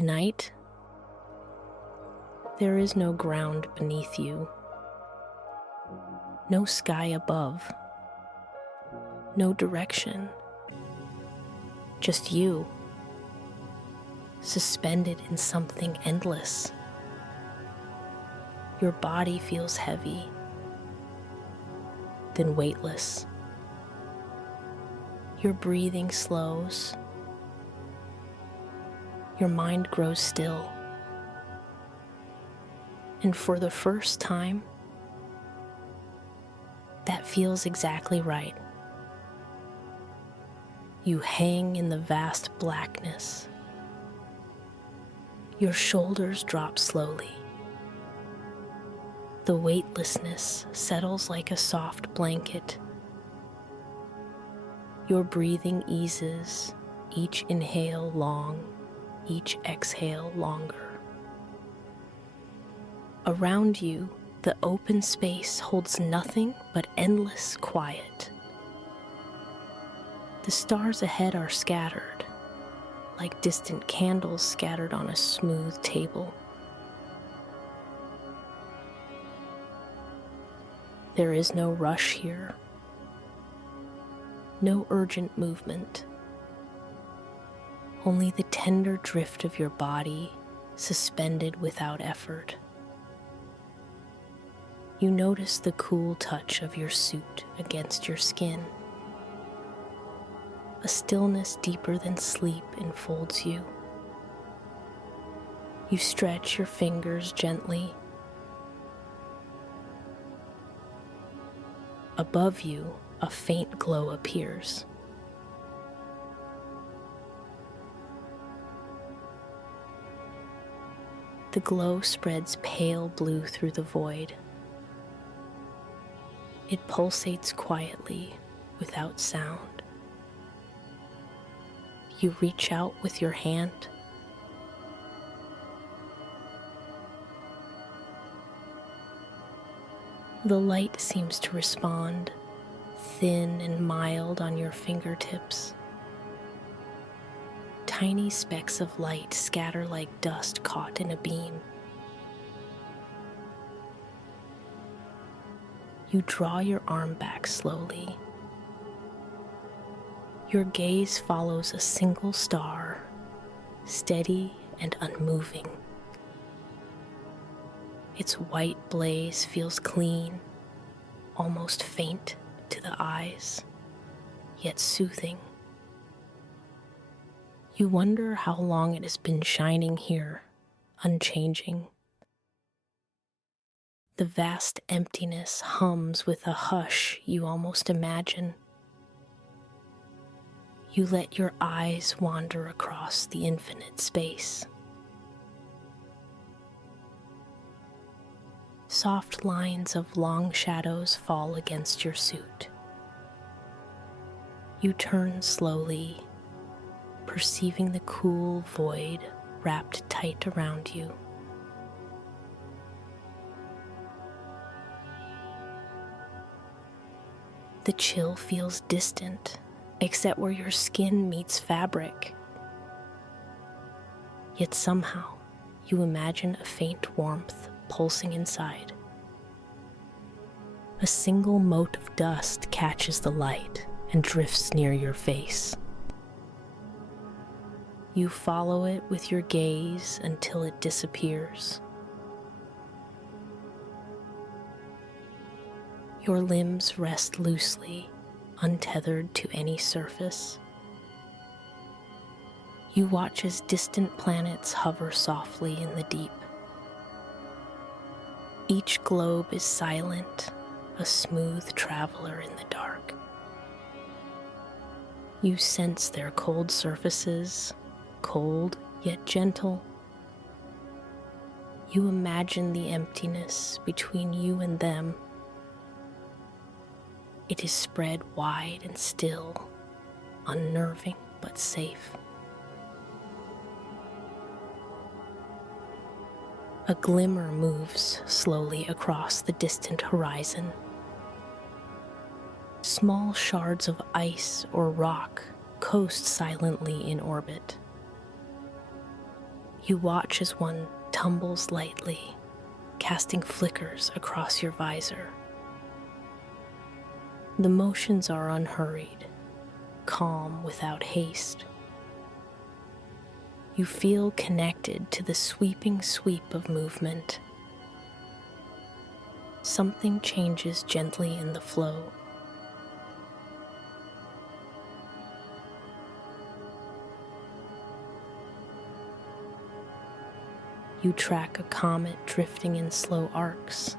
Tonight, there is no ground beneath you, no sky above, no direction, just you, suspended in something endless. Your body feels heavy, then weightless. Your breathing slows. Your mind grows still. And for the first time, that feels exactly right. You hang in the vast blackness. Your shoulders drop slowly. The weightlessness settles like a soft blanket. Your breathing eases, each inhale long, each exhale longer. Around you, the open space holds nothing but endless quiet. The stars ahead are scattered, like distant candles scattered on a smooth table. There is no rush here, no urgent movement, only the tender drift of your body suspended without effort. You notice the cool touch of your suit against your skin. A stillness deeper than sleep enfolds you. You stretch your fingers gently. Above you, a faint glow appears. The glow spreads pale blue through the void. It pulsates quietly, without sound. You reach out with your hand. The light seems to respond, thin and mild on your fingertips. Tiny specks of light scatter like dust caught in a beam. You draw your arm back slowly. Your gaze follows a single star, steady and unmoving. Its white blaze feels clean, almost faint to the eyes, yet soothing. You wonder how long it has been shining here, unchanging. The vast emptiness hums with a hush you almost imagine. You let your eyes wander across the infinite space. Soft lines of long shadows fall against your suit. You turn slowly, perceiving the cool void wrapped tight around you. The chill feels distant, except where your skin meets fabric. Yet somehow, you imagine a faint warmth pulsing inside. A single mote of dust catches the light and drifts near your face. You follow it with your gaze until it disappears. Your limbs rest loosely, untethered to any surface. You watch as distant planets hover softly in the deep. Each globe is silent, a smooth traveler in the dark. You sense their cold surfaces, cold yet gentle. You imagine the emptiness between you and them. It is spread wide and still, unnerving but safe. A glimmer moves slowly across the distant horizon. Small shards of ice or rock coast silently in orbit. You watch as one tumbles lightly, casting flickers across your visor. The motions are unhurried, calm without haste. You feel connected to the sweeping sweep of movement. Something changes gently in the flow. You track a comet drifting in slow arcs.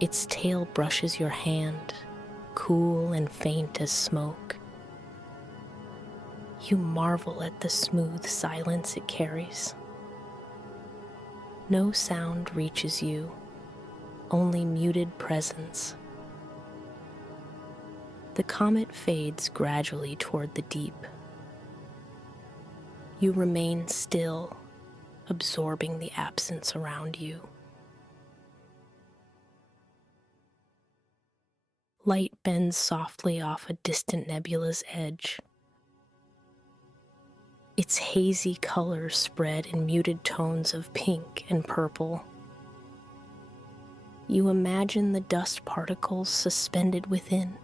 Its tail brushes your hand, cool and faint as smoke. You marvel at the smooth silence it carries. No sound reaches you, only muted presence. The comet fades gradually toward the deep. You remain still, absorbing the absence around you. Light bends softly off a distant nebula's edge. Its hazy colors spread in muted tones of pink and purple. You imagine the dust particles suspended within.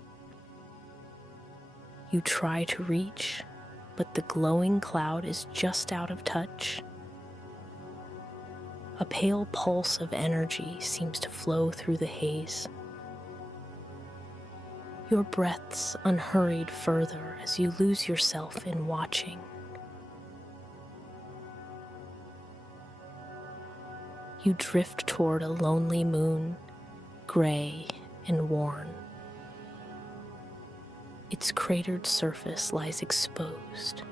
You try to reach, but the glowing cloud is just out of touch. A pale pulse of energy seems to flow through the haze. Your breaths unhurried further as you lose yourself in watching. You drift toward a lonely moon, gray and worn. Its cratered surface lies exposed,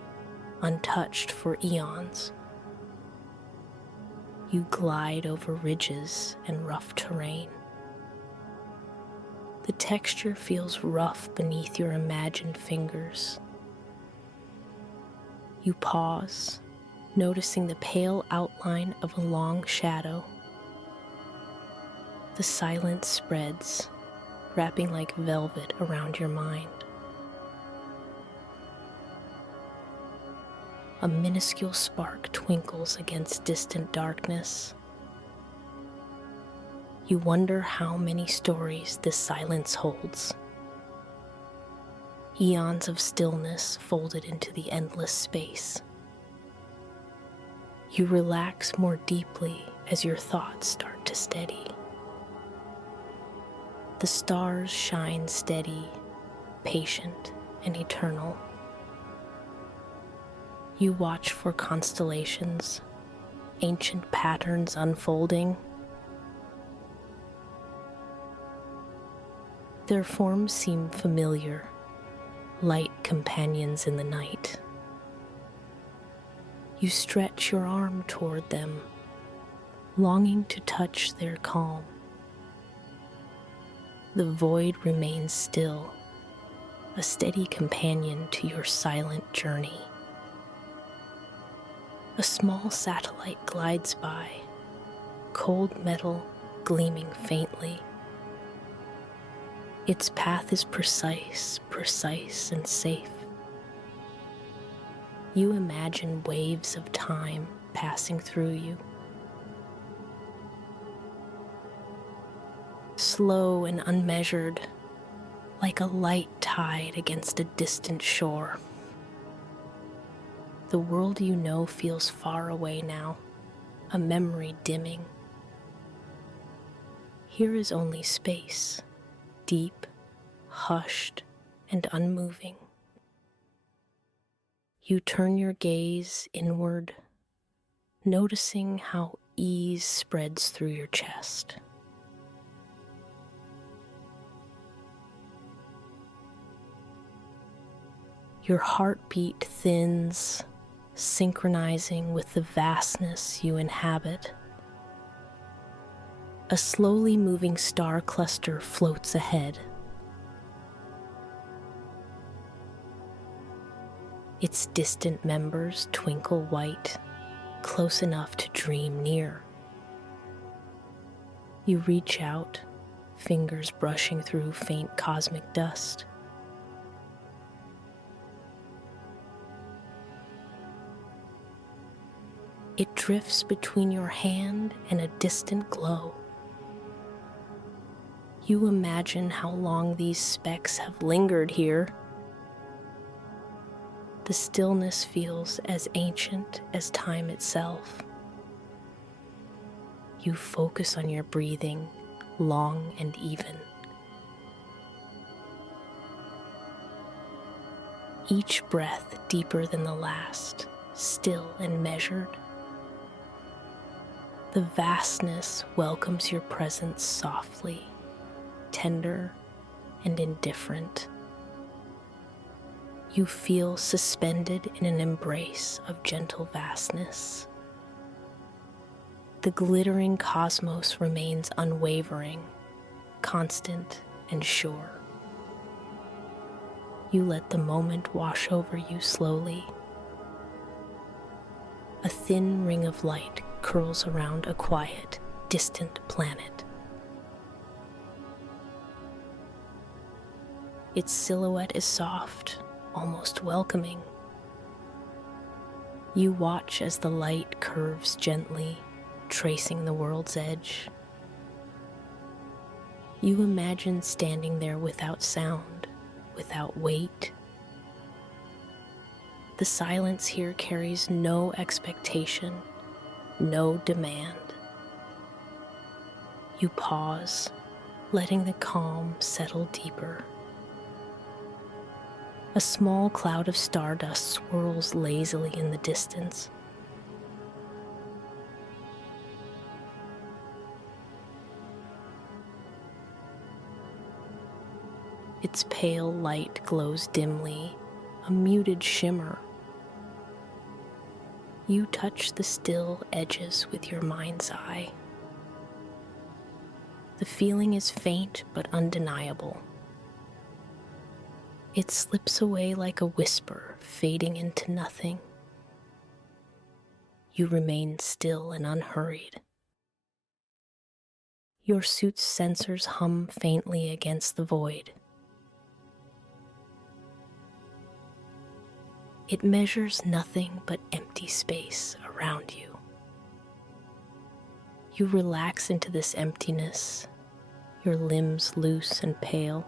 untouched for eons. You glide over ridges and rough terrain. The texture feels rough beneath your imagined fingers. You pause, noticing the pale outline of a long shadow. The silence spreads, wrapping like velvet around your mind. A minuscule spark twinkles against distant darkness. You wonder how many stories this silence holds. Eons of stillness folded into the endless space. You relax more deeply as your thoughts start to steady. The stars shine steady, patient, and eternal. You watch for constellations, ancient patterns unfolding. Their forms seem familiar, light companions in the night. You stretch your arm toward them, longing to touch their calm. The void remains still, a steady companion to your silent journey. A small satellite glides by, cold metal gleaming faintly. Its path is precise and safe. You imagine waves of time passing through you. Slow and unmeasured, like a light tide against a distant shore. The world you know feels far away now, a memory dimming. Here is only space, deep, hushed, and unmoving. You turn your gaze inward, noticing how ease spreads through your chest. Your heartbeat thins, synchronizing with the vastness you inhabit. A slowly moving star cluster floats ahead. Its distant members twinkle white, close enough to dream near. You reach out, fingers brushing through faint cosmic dust. It drifts between your hand and a distant glow. You imagine how long these specks have lingered here. The stillness feels as ancient as time itself. You focus on your breathing, long and even. Each breath deeper than the last, still and measured. The vastness welcomes your presence softly, tender and indifferent. You feel suspended in an embrace of gentle vastness. The glittering cosmos remains unwavering, constant and sure. You let the moment wash over you slowly. A thin ring of light curls around a quiet, distant planet. Its silhouette is soft, almost welcoming. You watch as the light curves gently, tracing the world's edge. You imagine standing there without sound, without weight. The silence here carries no expectation, no demand. You pause, letting the calm settle deeper. A small cloud of stardust swirls lazily in the distance. Its pale light glows dimly, a muted shimmer. You touch the still edges with your mind's eye. The feeling is faint but undeniable. It slips away like a whisper, fading into nothing. You remain still and unhurried. Your suit's sensors hum faintly against the void. It measures nothing but empty space around you. You relax into this emptiness, your limbs loose and pale.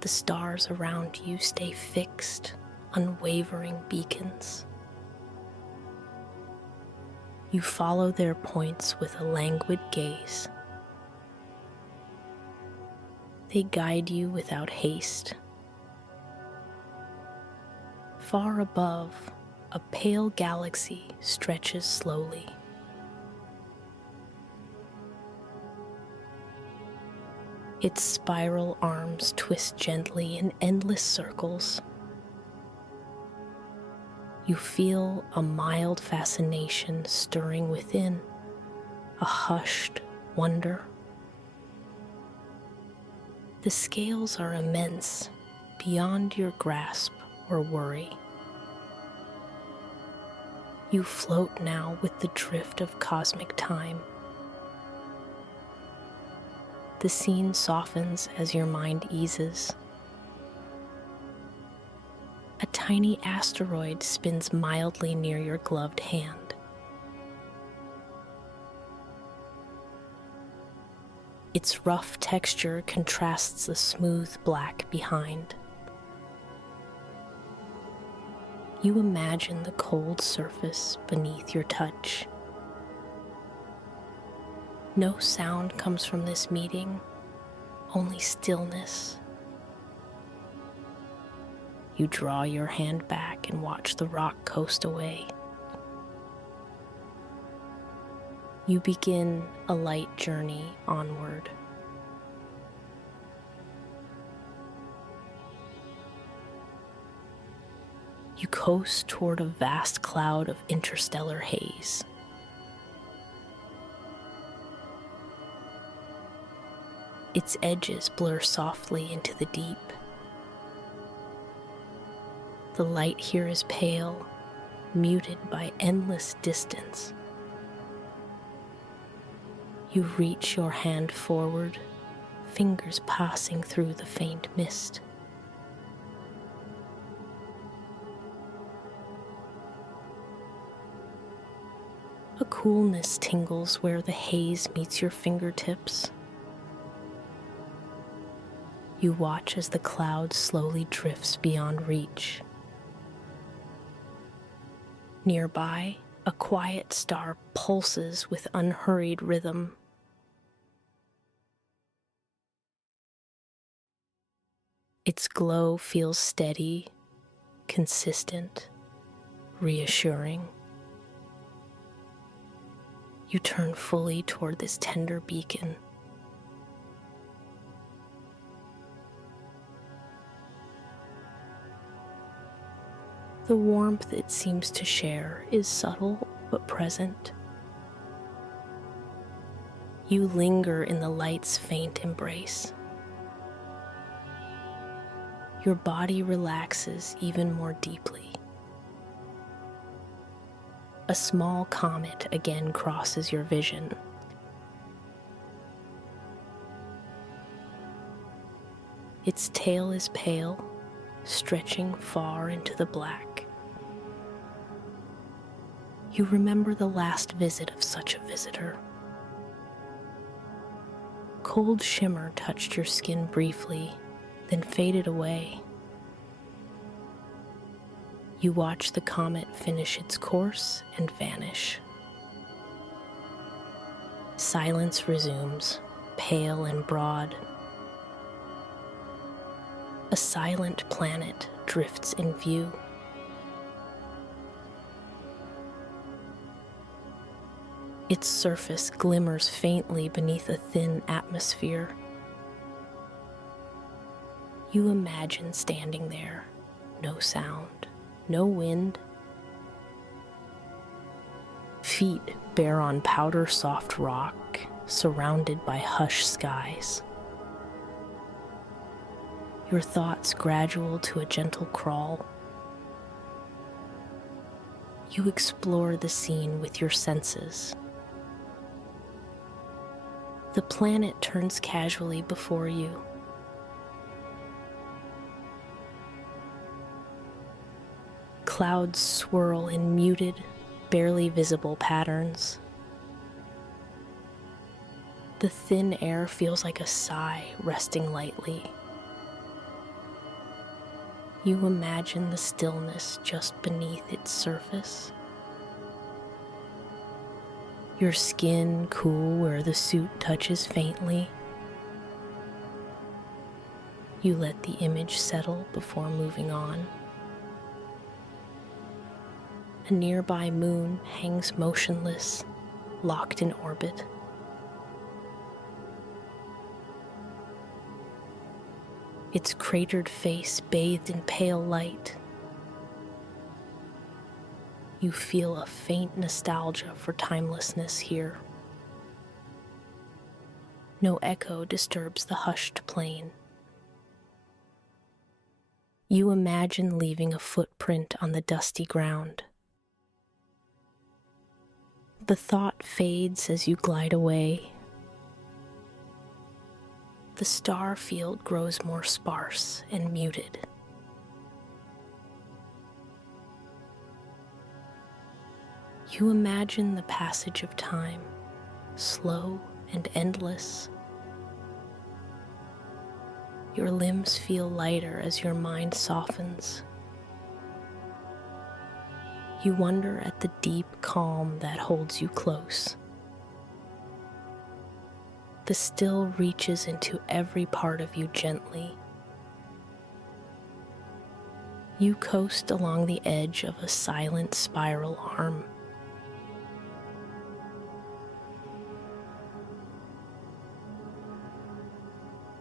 The stars around you stay fixed, unwavering beacons. You follow their points with a languid gaze. They guide you without haste. Far above, a pale galaxy stretches slowly. Its spiral arms twist gently in endless circles. You feel a mild fascination stirring within, a hushed wonder. The scales are immense, beyond your grasp or worry. You float now with the drift of cosmic time. The scene softens as your mind eases. A tiny asteroid spins mildly near your gloved hand. Its rough texture contrasts the smooth black behind. You imagine the cold surface beneath your touch. No sound comes from this meeting, only stillness. You draw your hand back and watch the rock coast away. You begin a light journey onward. You coast toward a vast cloud of interstellar haze. Its edges blur softly into the deep. The light here is pale, muted by endless distance. You reach your hand forward, fingers passing through the faint mist. A coolness tingles where the haze meets your fingertips. You watch as the cloud slowly drifts beyond reach. Nearby, a quiet star pulses with unhurried rhythm. Its glow feels steady, consistent, reassuring. You turn fully toward this tender beacon. The warmth it seems to share is subtle but present. You linger in the light's faint embrace. Your body relaxes even more deeply. A small comet again crosses your vision. Its tail is pale, stretching far into the black. You remember the last visit of such a visitor. Cold shimmer touched your skin briefly, then faded away. You watch the comet finish its course and vanish. Silence resumes, pale and broad. A silent planet drifts in view. Its surface glimmers faintly beneath a thin atmosphere. You imagine standing there, no sound, no wind. Feet bare on powder-soft rock, surrounded by hushed skies. Your thoughts gradual to a gentle crawl. You explore the scene with your senses. The planet turns casually before you. Clouds swirl in muted, barely visible patterns. The thin air feels like a sigh resting lightly. You imagine the stillness just beneath its surface. Your skin cool where the suit touches faintly. You let the image settle before moving on. A nearby moon hangs motionless, locked in orbit. Its cratered face bathed in pale light. You feel a faint nostalgia for timelessness here. No echo disturbs the hushed plain. You imagine leaving a footprint on the dusty ground. The thought fades as you glide away. The star field grows more sparse and muted. You imagine the passage of time, slow and endless. Your limbs feel lighter as your mind softens. You wonder at the deep calm that holds you close. The still reaches into every part of you gently. You coast along the edge of a silent spiral arm.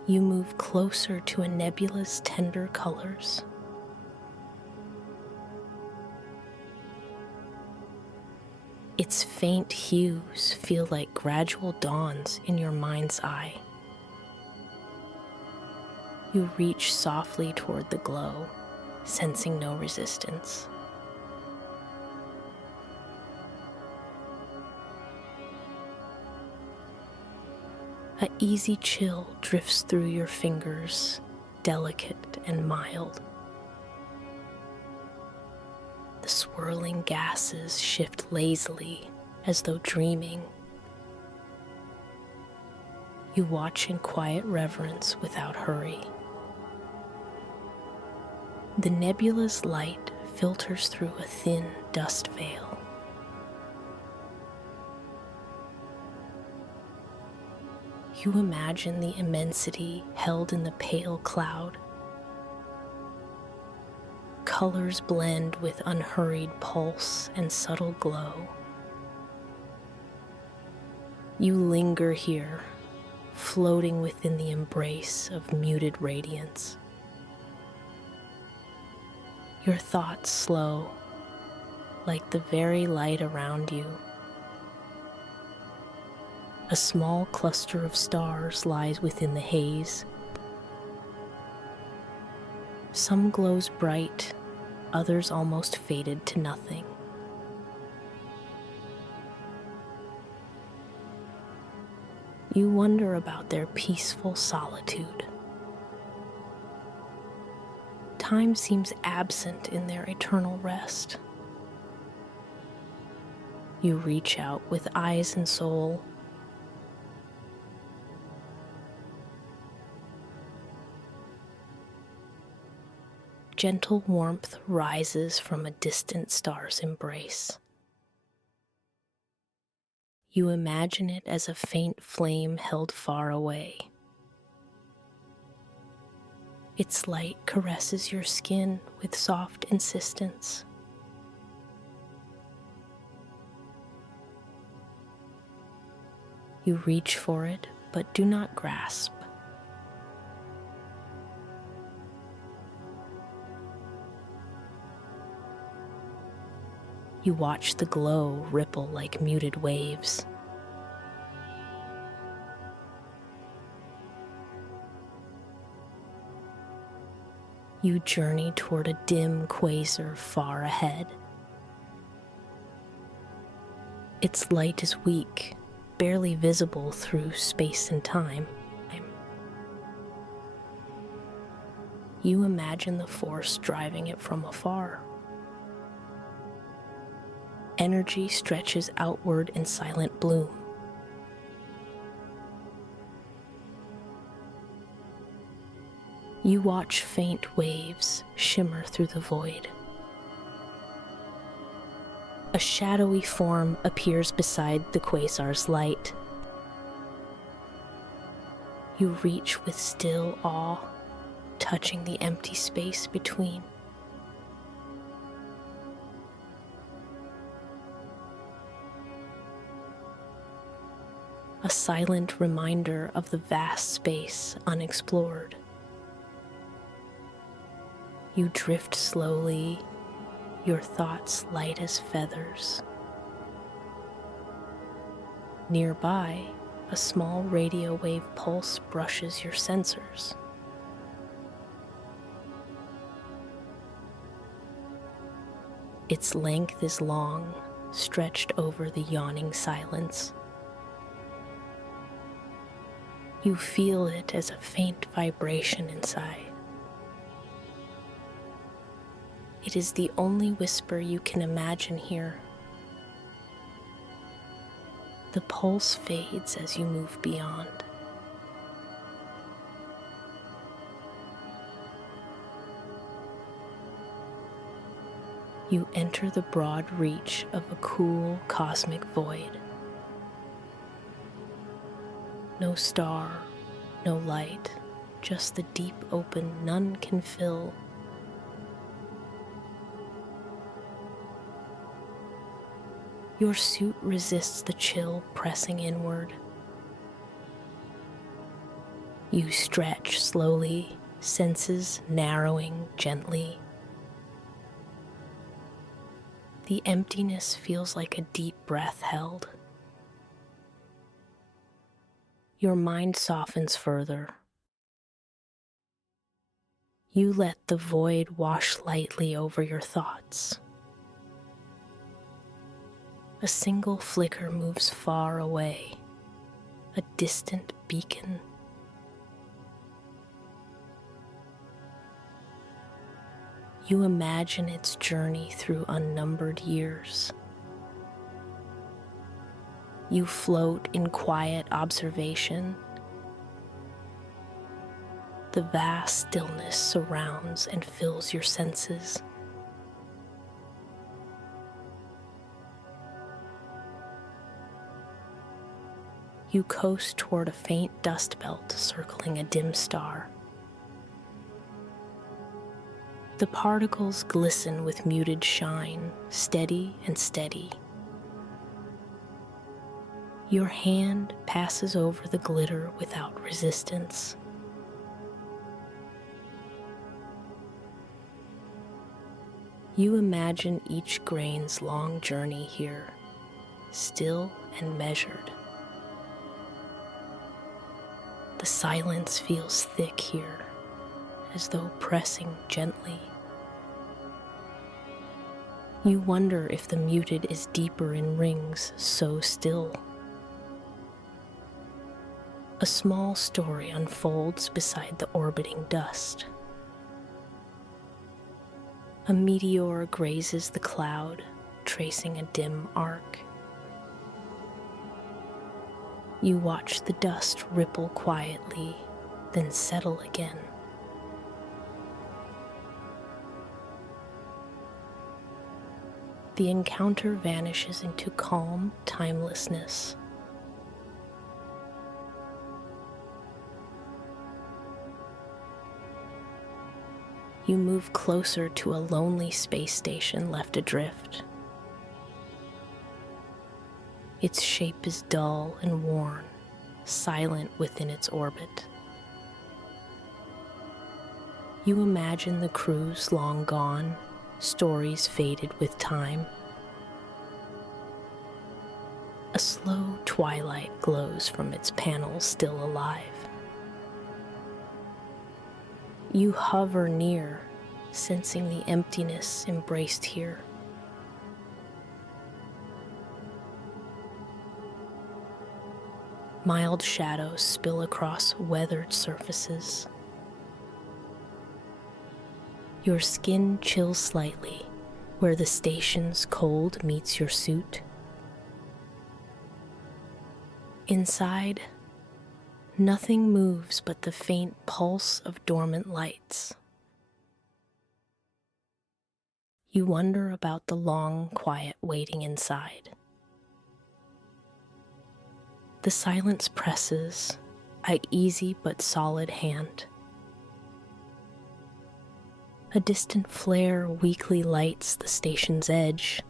You move closer to a nebula's tender colors. Its faint hues feel like gradual dawns in your mind's eye. You reach softly toward the glow, sensing no resistance. An easy chill drifts through your fingers, delicate and mild. The swirling gases shift lazily, as though dreaming. You watch in quiet reverence without hurry. The nebula's light filters through a thin dust veil. You imagine the immensity held in the pale cloud. Colors blend with unhurried pulse and subtle glow. You linger here, floating within the embrace of muted radiance. Your thoughts slow, like the very light around you. A small cluster of stars lies within the haze. Some glows bright, others almost faded to nothing. You wonder about their peaceful solitude. Time seems absent in their eternal rest. You reach out with eyes and soul. Gentle warmth rises from a distant star's embrace. You imagine it as a faint flame held far away. Its light caresses your skin with soft insistence. You reach for it, but do not grasp. You watch the glow ripple like muted waves. You journey toward a dim quasar far ahead. Its light is weak, barely visible through space and time. You imagine the force driving it from afar. Energy stretches outward in silent bloom. You watch faint waves shimmer through the void. A shadowy form appears beside the quasar's light. You reach with still awe, touching the empty space between. A silent reminder of the vast space unexplored. You drift slowly, your thoughts light as feathers. Nearby, a small radio wave pulse brushes your sensors. Its length is long, stretched over the yawning silence. You feel it as a faint vibration inside. It is the only whisper you can imagine here. The pulse fades as you move beyond. You enter the broad reach of a cool cosmic void. No star, no light, just the deep open none can fill. Your suit resists the chill pressing inward. You stretch slowly, senses narrowing gently. The emptiness feels like a deep breath held. Your mind softens further. You let the void wash lightly over your thoughts. A single flicker moves far away, a distant beacon. You imagine its journey through unnumbered years. You float in quiet observation. The vast stillness surrounds and fills your senses. You coast toward a faint dust belt circling a dim star. The particles glisten with muted shine, steady and steady. Your hand passes over the glitter without resistance. You imagine each grain's long journey here, still and measured. The silence feels thick here, as though pressing gently. You wonder if the muted is deeper in rings so still. A small story unfolds beside the orbiting dust. A meteor grazes the cloud, tracing a dim arc. You watch the dust ripple quietly, then settle again. The encounter vanishes into calm timelessness. You move closer to a lonely space station left adrift. Its shape is dull and worn, silent within its orbit. You imagine the crews long gone, stories faded with time. A slow twilight glows from its panels still alive. You hover near, sensing the emptiness embraced here. Mild shadows spill across weathered surfaces. Your skin chills slightly where the station's cold meets your suit. Inside, nothing moves but the faint pulse of dormant lights. You wonder about the long, quiet waiting inside. The silence presses, an easy but solid hand. A distant flare weakly lights the station's edge.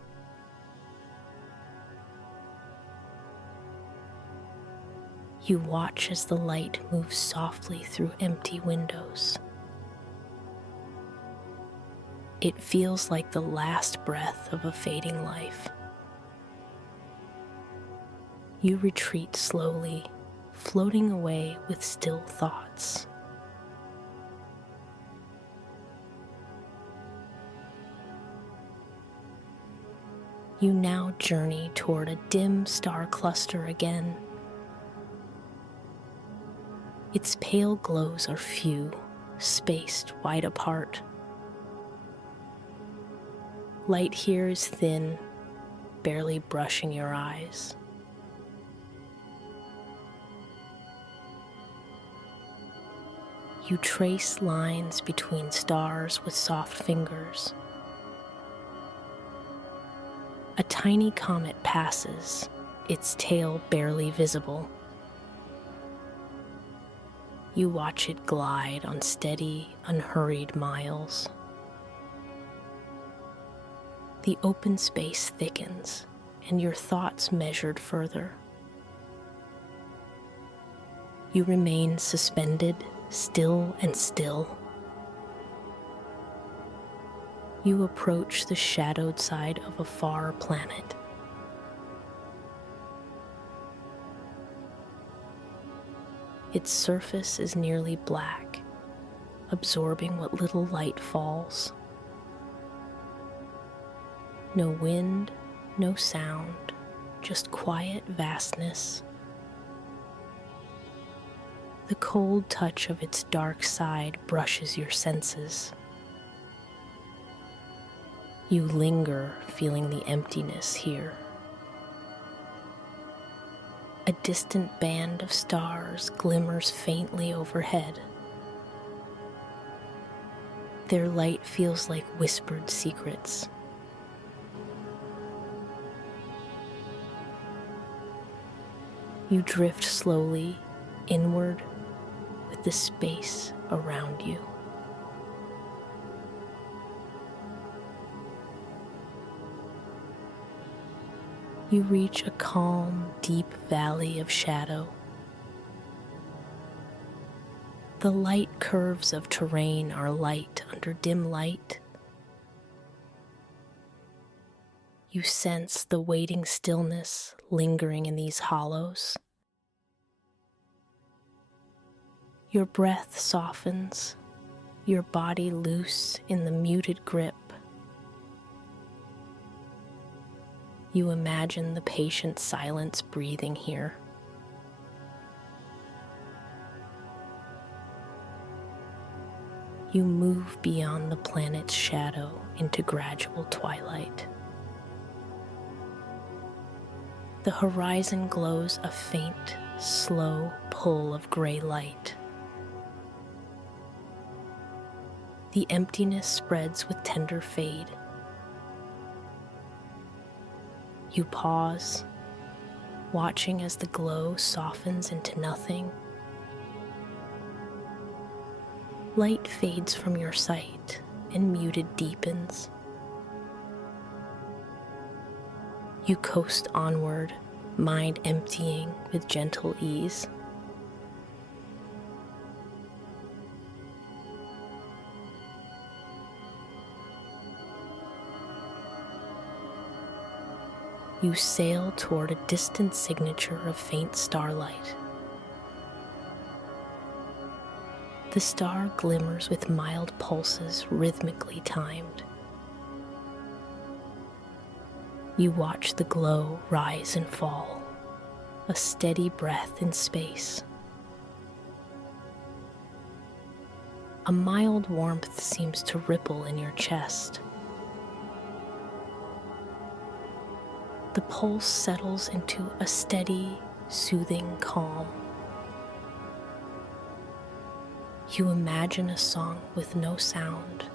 You watch as the light moves softly through empty windows. It feels like the last breath of a fading life. You retreat slowly, floating away with still thoughts. You now journey toward a dim star cluster again. Its pale glows are few, spaced wide apart. Light here is thin, barely brushing your eyes. You trace lines between stars with soft fingers. A tiny comet passes, its tail barely visible. You watch it glide on steady, unhurried miles. The open space thickens, and your thoughts measured further. You remain suspended, still and still. You approach the shadowed side of a far planet. Its surface is nearly black, absorbing what little light falls. No wind, no sound, just quiet vastness. The cold touch of its dark side brushes your senses. You linger, feeling the emptiness here. A distant band of stars glimmers faintly overhead. Their light feels like whispered secrets. You drift slowly inward with the space around you. You reach a calm, deep valley of shadow. The light curves of terrain are light under dim light. You sense the waiting stillness lingering in these hollows. Your breath softens, your body loose in the muted grip. You imagine the patient silence breathing here. You move beyond the planet's shadow into gradual twilight. The horizon glows a faint, slow pull of gray light. The emptiness spreads with tender fade. You pause, watching as the glow softens into nothing. Light fades from your sight and muted deepens. You coast onward, mind emptying with gentle ease. You sail toward a distant signature of faint starlight. The star glimmers with mild pulses rhythmically timed. You watch the glow rise and fall, a steady breath in space. A mild warmth seems to ripple in your chest. The pulse settles into a steady, soothing calm. You imagine a song with no sound,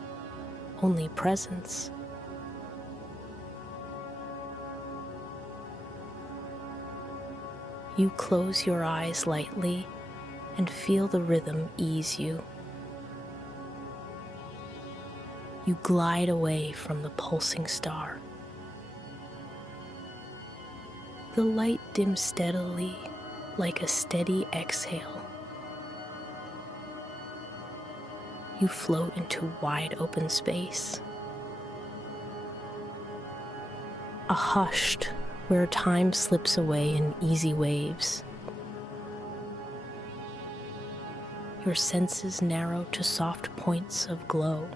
only presence. You close your eyes lightly and feel the rhythm ease you. You glide away from the pulsing star. The light dims steadily, like a steady exhale. You float into wide open space. A hushed where time slips away in easy waves. Your senses narrow to soft points of glow.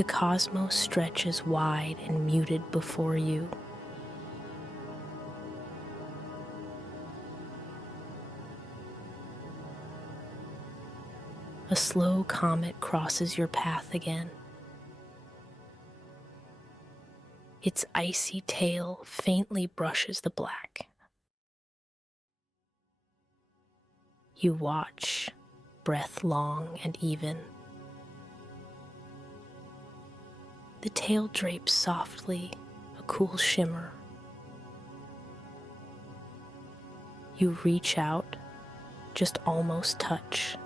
The cosmos stretches wide and muted before you. A slow comet crosses your path again. Its icy tail faintly brushes the black. You watch, breath long and even. The tail drapes softly, a cool shimmer. You reach out, just almost touch.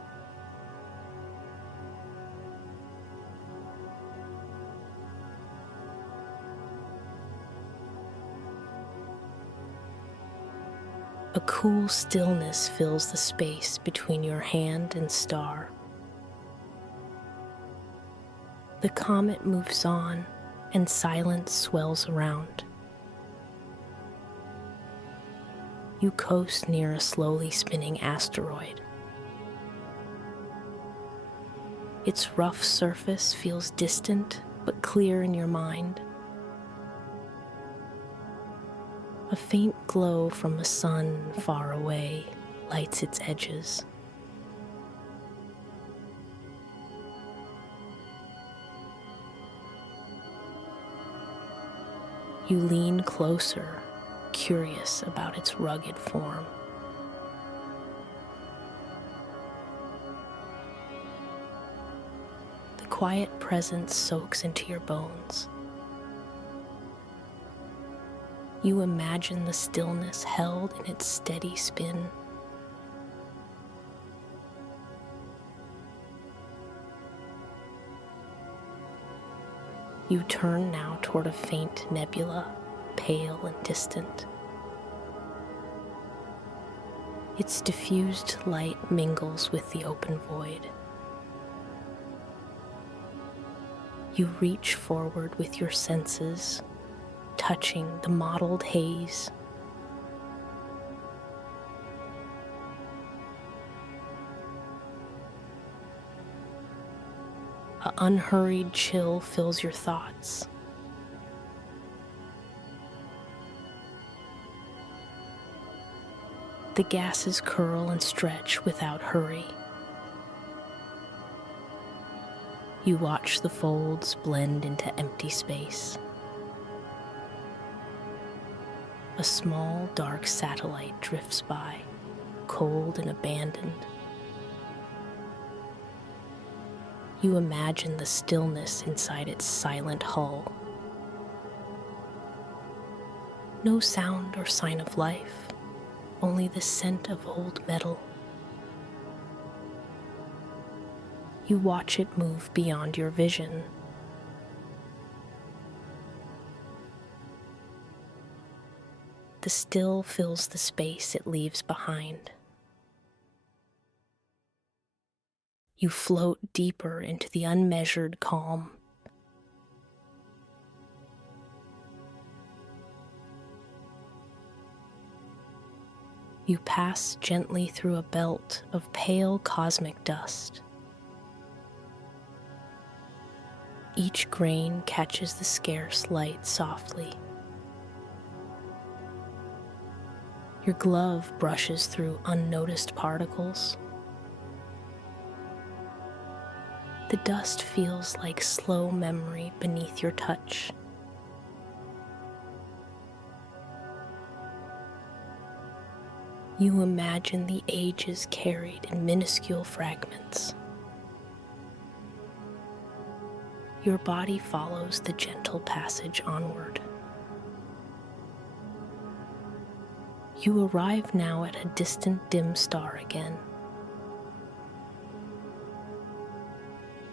A cool stillness fills the space between your hand and star. The comet moves on, and silence swells around. You coast near a slowly spinning asteroid. Its rough surface feels distant but clear in your mind. A faint glow from a sun far away lights its edges. You lean closer, curious about its rugged form. The quiet presence soaks into your bones. You imagine the stillness held in its steady spin. You turn now toward a faint nebula, pale and distant. Its diffused light mingles with the open void. You reach forward with your senses, touching the mottled haze. An unhurried chill fills your thoughts. The gases curl and stretch without hurry. You watch the folds blend into empty space. A small, dark satellite drifts by, cold and abandoned. You imagine the stillness inside its silent hull. No sound or sign of life, only the scent of old metal. You watch it move beyond your vision. The still fills the space it leaves behind. You float deeper into the unmeasured calm. You pass gently through a belt of pale cosmic dust. Each grain catches the scarce light softly. Your glove brushes through unnoticed particles. The dust feels like slow memory beneath your touch. You imagine the ages carried in minuscule fragments. Your body follows the gentle passage onward. You arrive now at a distant dim star again.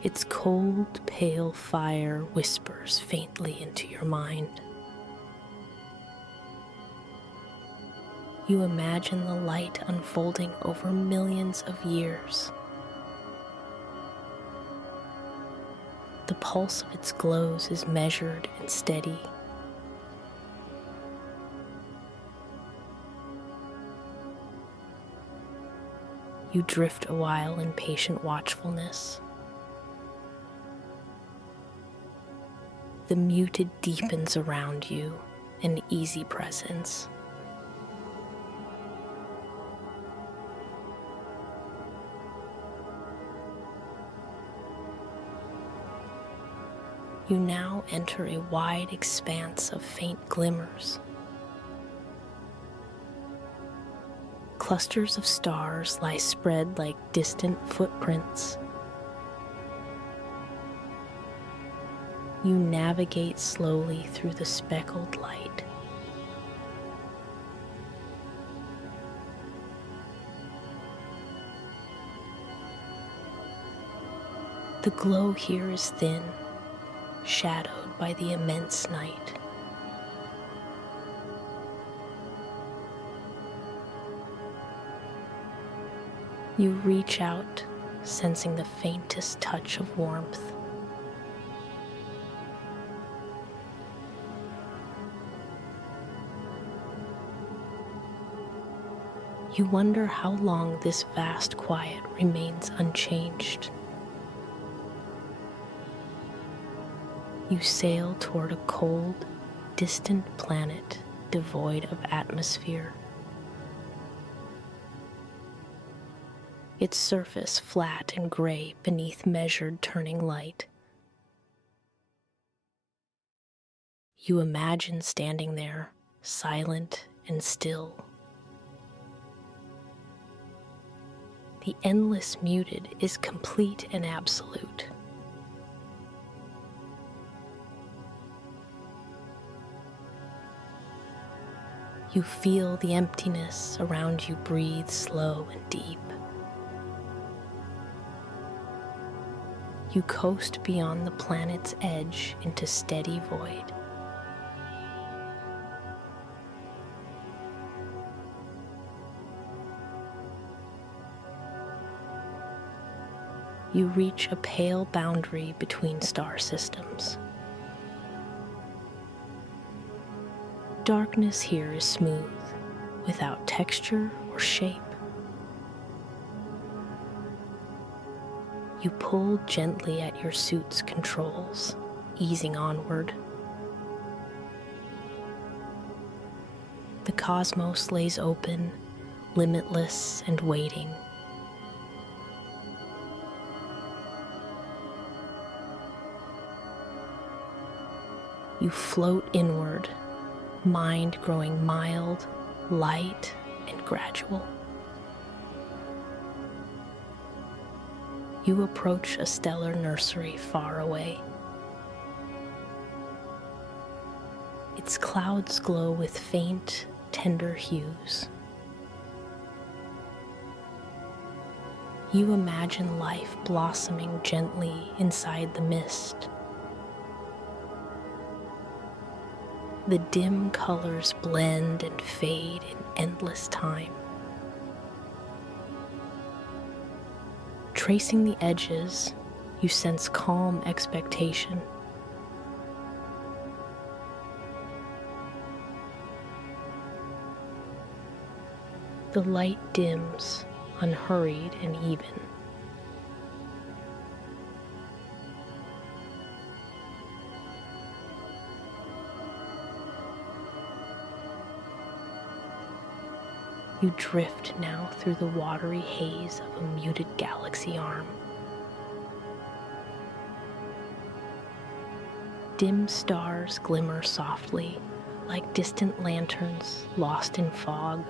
Its cold, pale fire whispers faintly into your mind. You imagine the light unfolding over millions of years. The pulse of its glows is measured and steady. You drift a while in patient watchfulness. The muted deepens around you, an easy presence. You now enter a wide expanse of faint glimmers. Clusters of stars lie spread like distant footprints. You navigate slowly through the speckled light. The glow here is thin, shadowed by the immense night. You reach out, sensing the faintest touch of warmth. You wonder how long this vast quiet remains unchanged. You sail toward a cold, distant planet devoid of atmosphere. Its surface flat and gray beneath measured turning light. You imagine standing there, silent and still. The endless muted is complete and absolute. You feel the emptiness around you breathe slow and deep. You coast beyond the planet's edge into steady void. You reach a pale boundary between star systems. Darkness here is smooth, without texture or shape. You pull gently at your suit's controls, easing onward. The cosmos lays open, limitless and waiting. You float inward, mind growing mild, light, and gradual. You approach a stellar nursery far away. Its clouds glow with faint, tender hues. You imagine life blossoming gently inside the mist. The dim colors blend and fade in endless time. Tracing the edges, you sense calm expectation. The light dims, unhurried and even. You drift now through the watery haze of a muted galaxy arm. Dim stars glimmer softly, like distant lanterns lost in fog.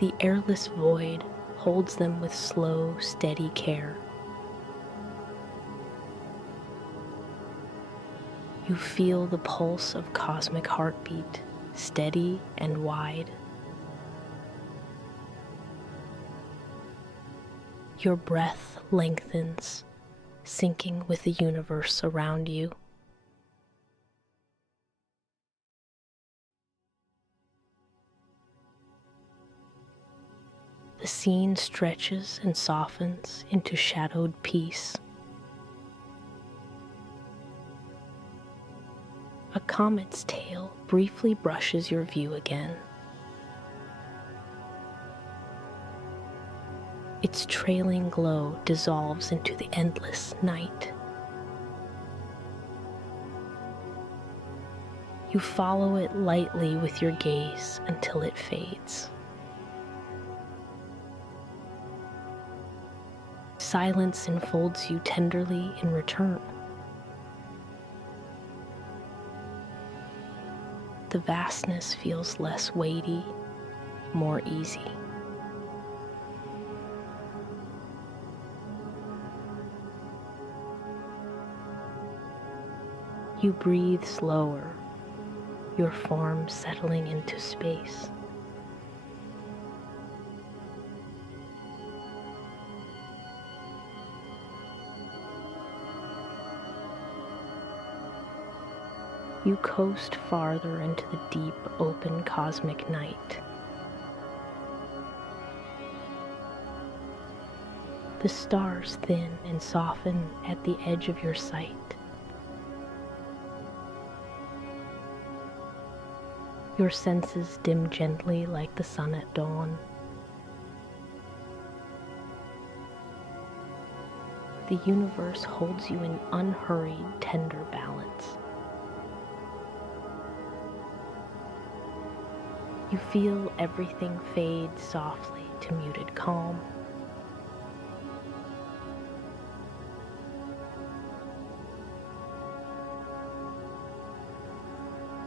The airless void holds them with slow, steady care. You feel the pulse of cosmic heartbeat, steady and wide. Your breath lengthens, syncing with the universe around you. The scene stretches and softens into shadowed peace. A comet's tail briefly brushes your view again. Its trailing glow dissolves into the endless night. You follow it lightly with your gaze until it fades. Silence enfolds you tenderly in return. The vastness feels less weighty, more easy. You breathe slower, your form settling into space. You coast farther into the deep, open cosmic night. The stars thin and soften at the edge of your sight. Your senses dim gently like the sun at dawn. The universe holds you in unhurried, tender balance. You feel everything fade softly to muted calm.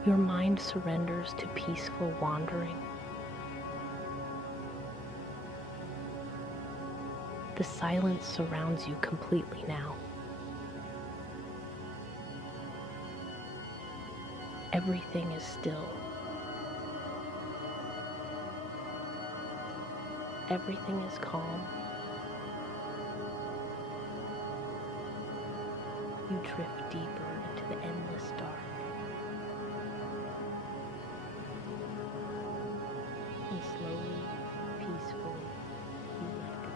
Your mind surrenders to peaceful wandering. The silence surrounds you completely now. Everything is still. Everything is calm. You drift deeper into the endless dark. And slowly, peacefully, you let go.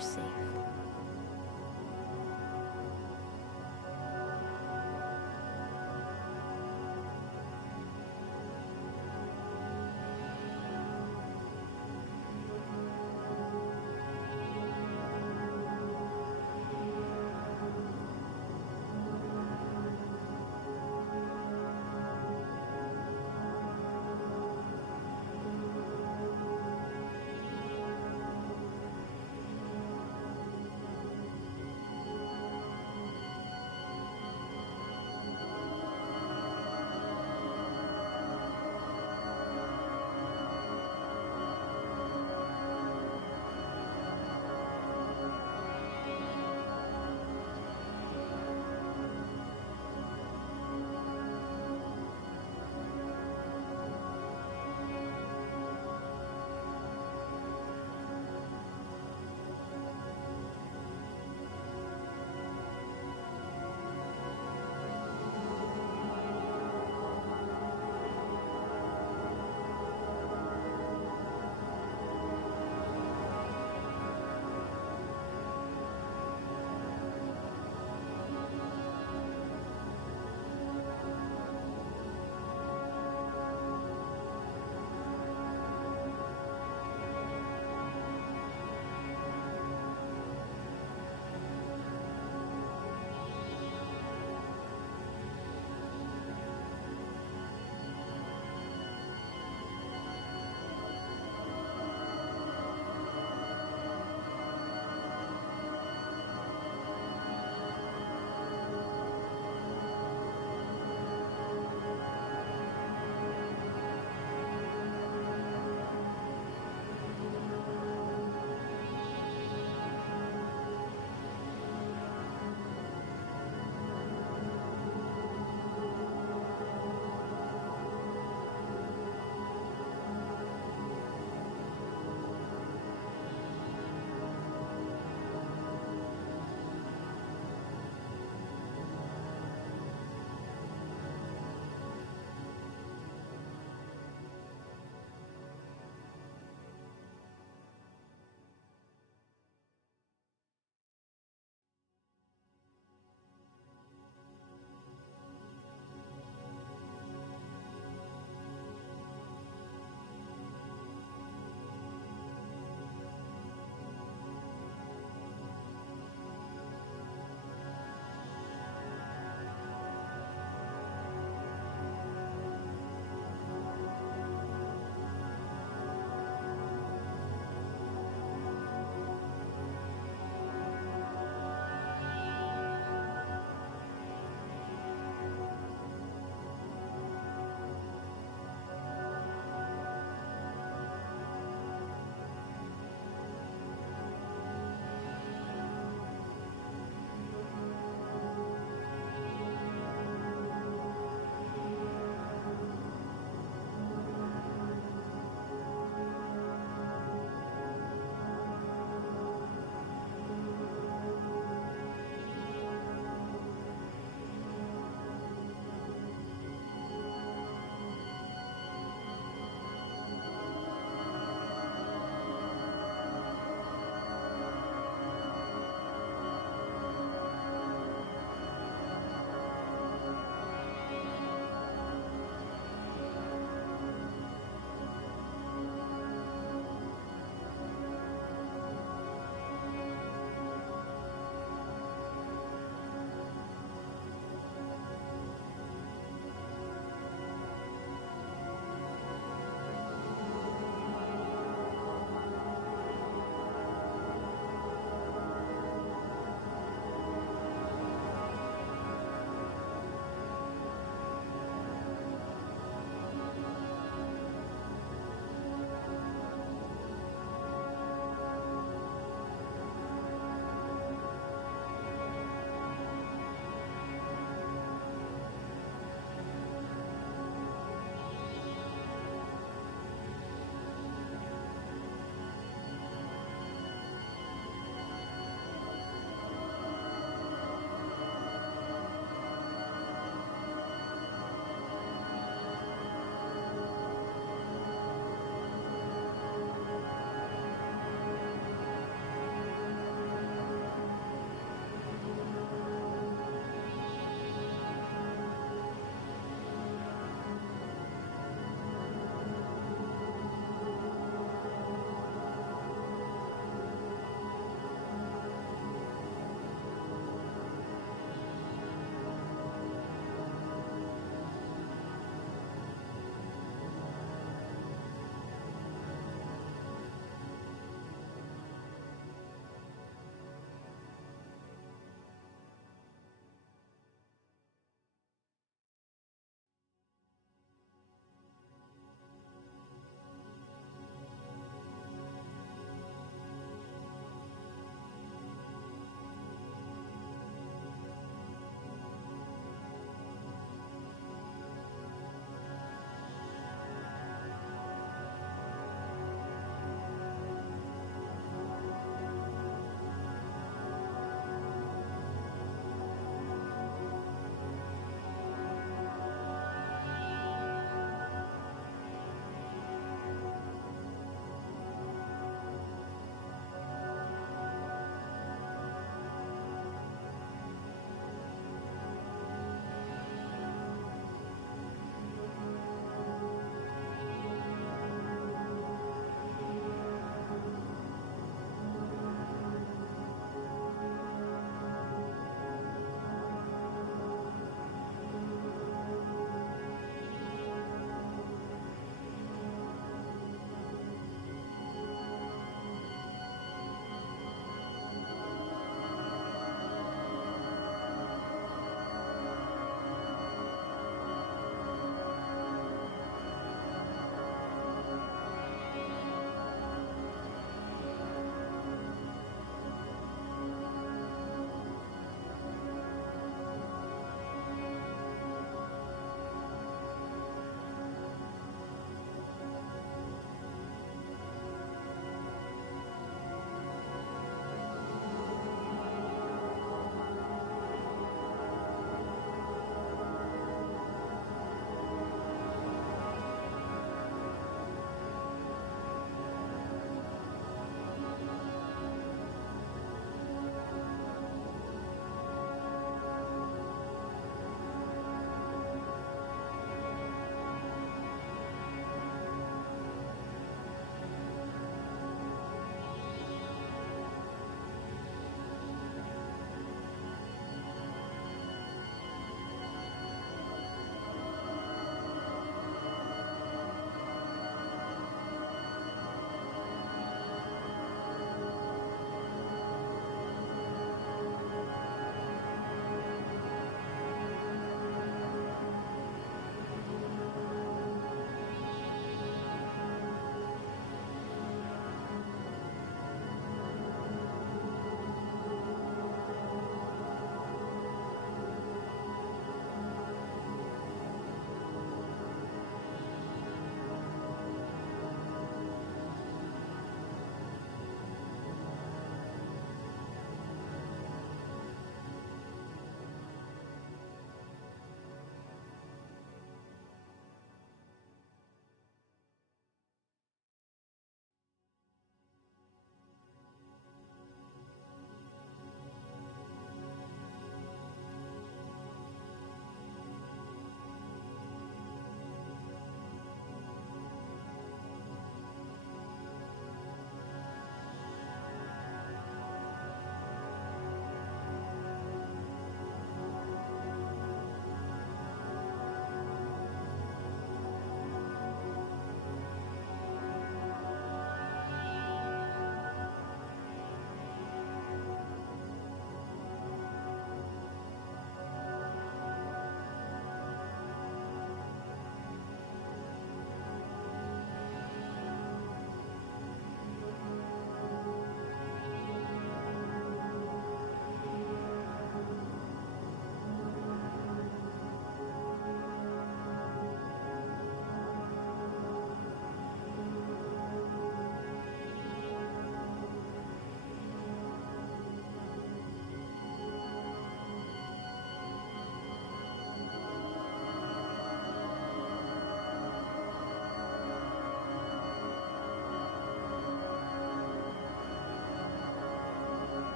you're safe.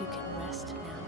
You can rest now.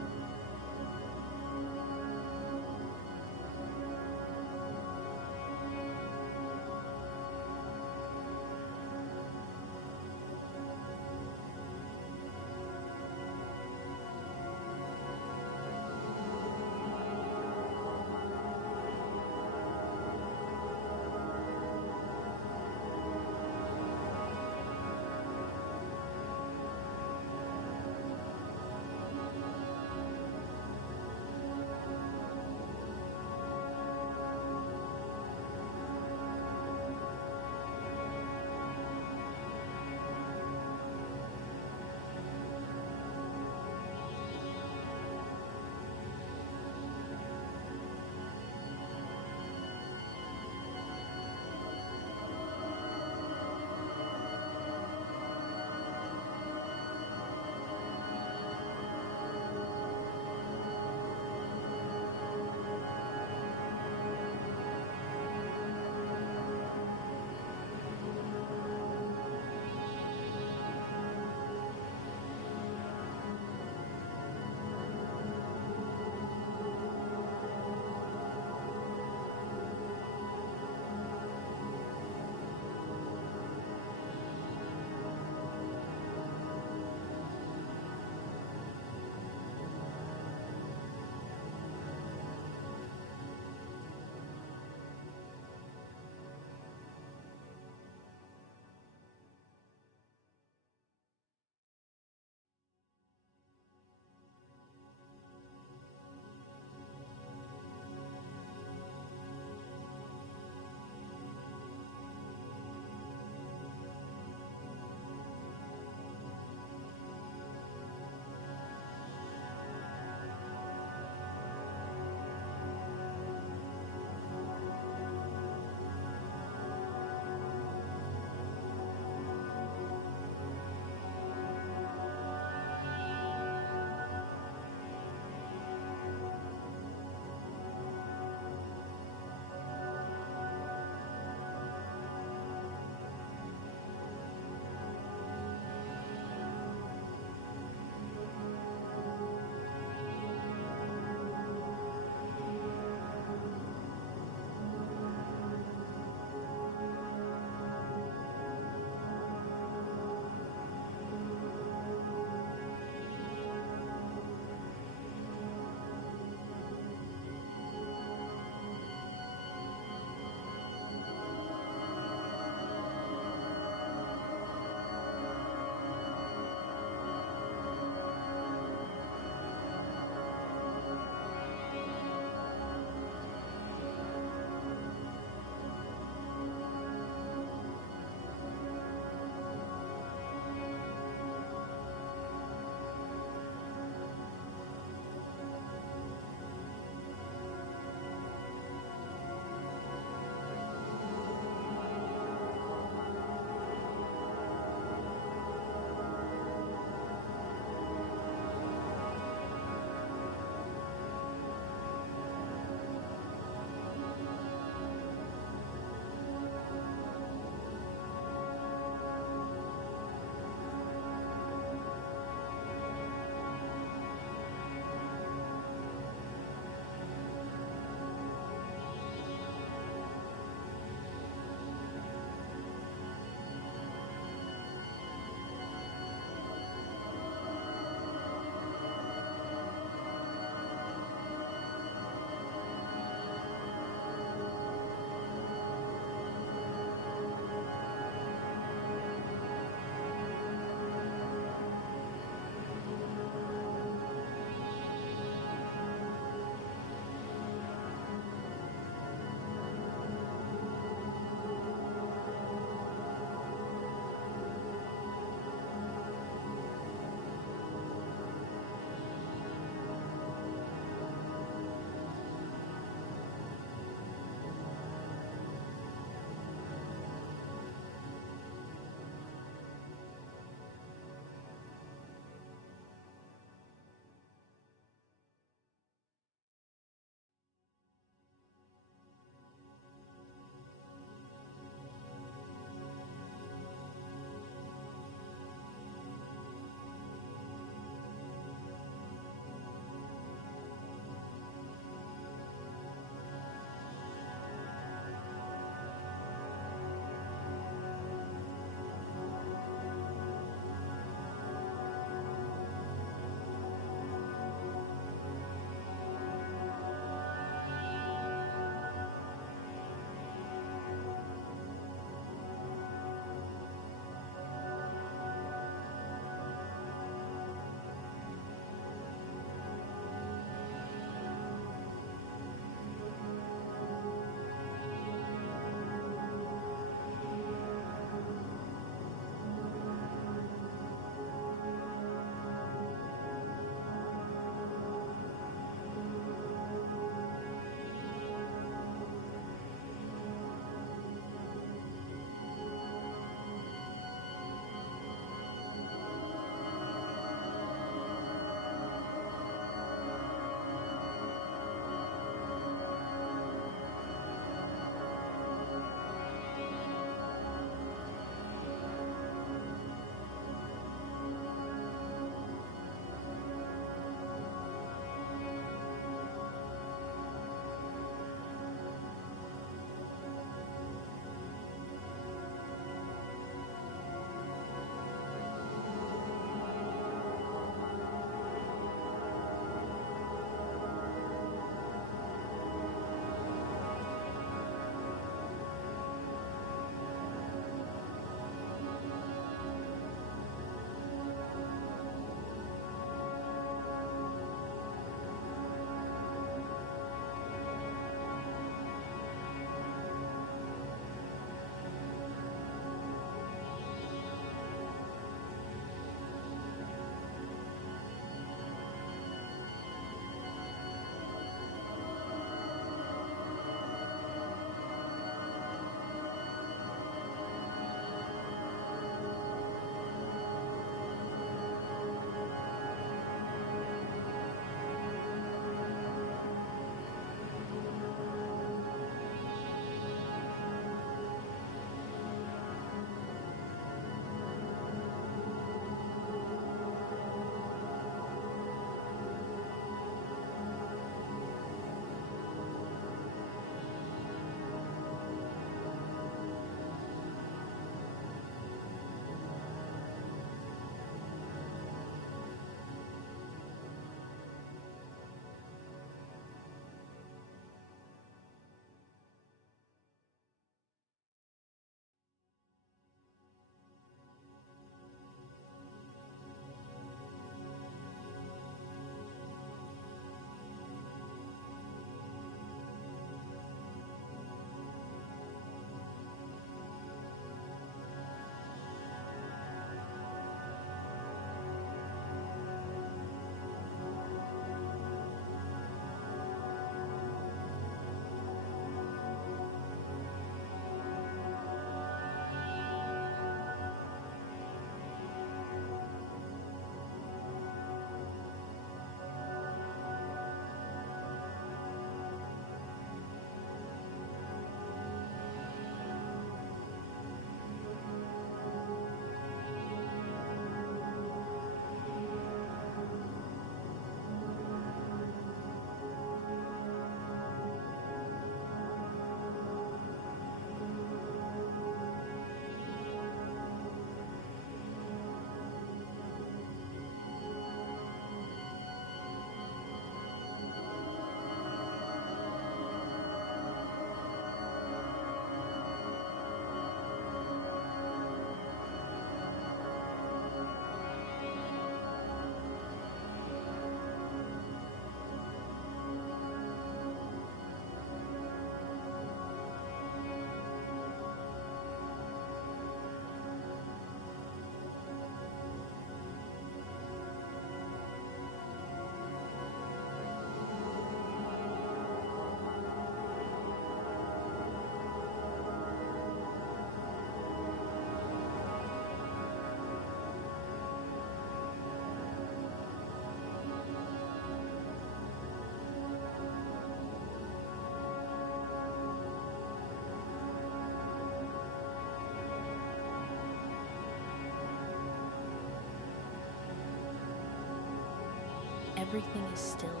everything is still.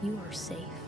You are safe.